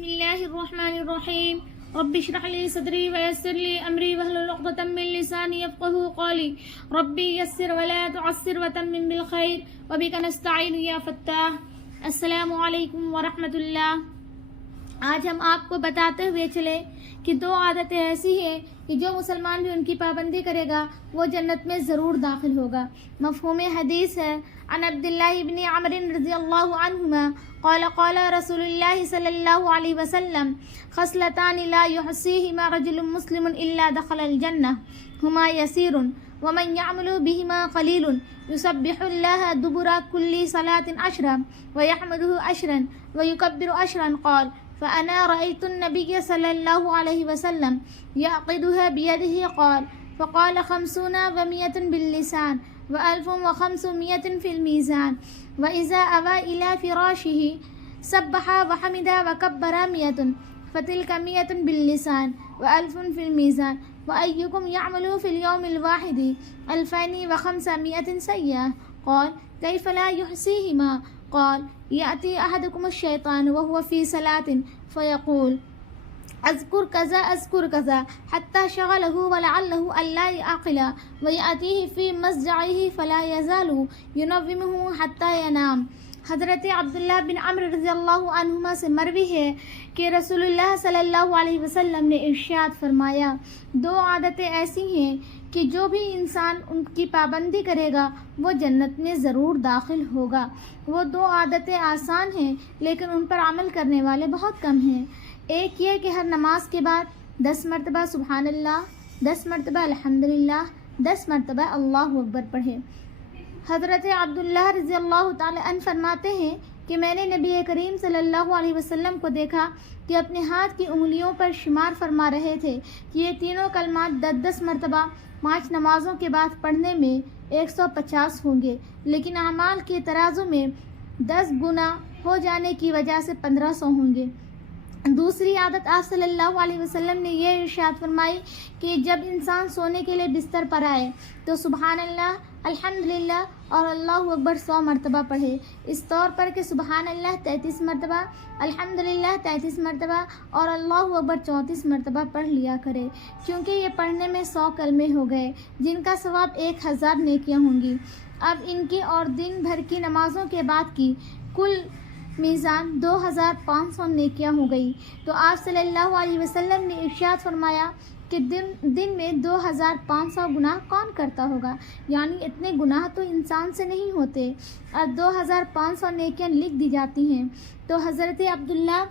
بسم اللہ الرحمن الرحیم رب اشرح لي صدری ویسر لي امری واحلل عقدۃ من لسانی یفقهوا قولی ربی یسر ولا تعسر وتمم بالخیر وبک نستعین یا فتاح۔ السلام علیکم ورحمۃ اللہ۔ آج ہم آپ کو بتاتے ہوئے چلے کہ دو عادتیں ایسی ہیں کہ جو مسلمان بھی ان کی پابندی کرے گا وہ جنت میں ضرور داخل ہوگا۔ مفہوم حدیث ہے عن عبداللہ ابن عمر رضی اللہ عنہما قال قال رسول اللہ صلی اللہ علیہ وسلم خصلتان لا يحصيهما رجل مسلم الا دخل الجنہ ہما یسیر ومن يعمل بهما قلیل يسبح الله دبر كل صلاة عشرا ويحمده عشرا ويكبر عشرا قال فأنا رأيت النبي صلى الله عليه وسلم يعقدها بيده قال فقال 50 و100 باللسان و1500 في الميزان وإذا أوى إلى فراشه سبح وحمد وكبر 100 فتلك 100 باللسان و1000 في الميزان وأيكم يعمل في اليوم الواحد 2500 سيئة قال كيف لا يحصيهما قال يأتي أحدكم الشيطان وهو في صلاة فيقول أذكر كذا أذكر كذا حتى شغله ولعله ألا يعقل ويأتيه في مضجعه فلا يزال ينومه حتى ينام۔ حضرت عبداللہ بن عمر رضی اللہ عنہما سے مروی ہے کہ رسول اللہ صلی اللہ علیہ وسلم نے ارشاد فرمایا، دو عادتیں ایسی ہیں کہ جو بھی انسان ان کی پابندی کرے گا وہ جنت میں ضرور داخل ہوگا۔ وہ دو عادتیں آسان ہیں لیکن ان پر عمل کرنے والے بہت کم ہیں۔ ایک یہ کہ ہر نماز کے بعد 10 مرتبہ سبحان اللہ، 10 مرتبہ الحمدللہ، 10 مرتبہ اللہ اکبر پڑھے۔ حضرت عبداللہ رضی اللہ تعالی عنہ فرماتے ہیں کہ میں نے نبی کریم صلی اللہ علیہ وسلم کو دیکھا کہ اپنے ہاتھ کی انگلیوں پر شمار فرما رہے تھے کہ یہ تینوں کلمات 10 مرتبہ 5 نمازوں کے بعد پڑھنے میں 150 ہوں گے، لیکن اعمال کے ترازو میں 10 گنا ہو جانے کی وجہ سے 1500 ہوں گے۔ دوسری عادت آپ صلی اللہ علیہ وسلم نے یہ ارشاد فرمائی کہ جب انسان سونے کے لیے بستر پر آئے تو سبحان اللہ، الحمدللہ اور اللہ اکبر 100 مرتبہ پڑھے، اس طور پر کہ سبحان اللہ 33 مرتبہ، الحمدللہ 33 مرتبہ اور اللہ اکبر 34 مرتبہ پڑھ لیا کرے، کیونکہ یہ پڑھنے میں 100 کلمے ہو گئے جن کا ثواب 1000 نیکیاں ہوں گی۔ اب ان کی اور دن بھر کی نمازوں کے بعد کی کل میزان 2500 نیکیاں ہو گئی۔ تو آپ صلی اللہ علیہ وسلم نے ارشاد فرمایا کہ دن میں 2500 گناہ کون کرتا ہوگا، یعنی اتنے گناہ تو انسان سے نہیں ہوتے، اور 2500 نیکیاں لکھ دی جاتی ہیں۔ تو حضرت عبداللہ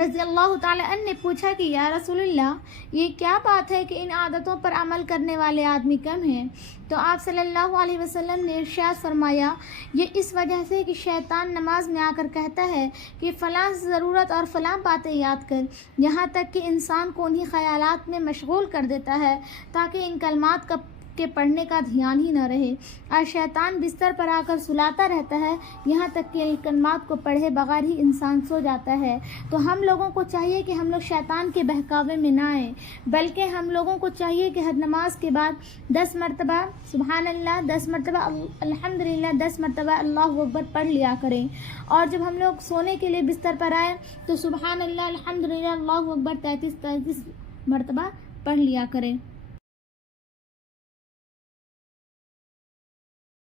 رضی اللہ تعالی عنہ نے پوچھا کہ یا رسول اللہ، یہ کیا بات ہے کہ ان عادتوں پر عمل کرنے والے آدمی کم ہیں؟ تو آپ صلی اللہ علیہ وسلم نے ارشاد فرمایا، یہ اس وجہ سے کہ شیطان نماز میں آ کر کہتا ہے کہ فلاں ضرورت اور فلاں باتیں یاد کر، یہاں تک کہ انسان کو انہی خیالات میں مشغول کر دیتا ہے تاکہ ان کلمات کے پڑھنے کا دھیان ہی نہ رہے، اور شیطان بستر پر آ کر سلاتا رہتا ہے یہاں تک کہ ان کلمات کو پڑھے بغیر ہی انسان سو جاتا ہے۔ تو ہم لوگوں کو چاہیے کہ ہم لوگ شیطان کے بہکاوے میں نہ آئیں، بلکہ ہم لوگوں کو چاہیے کہ ہر نماز کے بعد 10 مرتبہ سبحان اللہ، 10 مرتبہ الحمدللہ، 10 مرتبہ اللہ اکبر پڑھ لیا کریں، اور جب ہم لوگ سونے کے لیے بستر پر آئیں تو سبحان اللہ، الحمدللہ، اللہ اکبر 33 مرتبہ پڑھ لیا کریں۔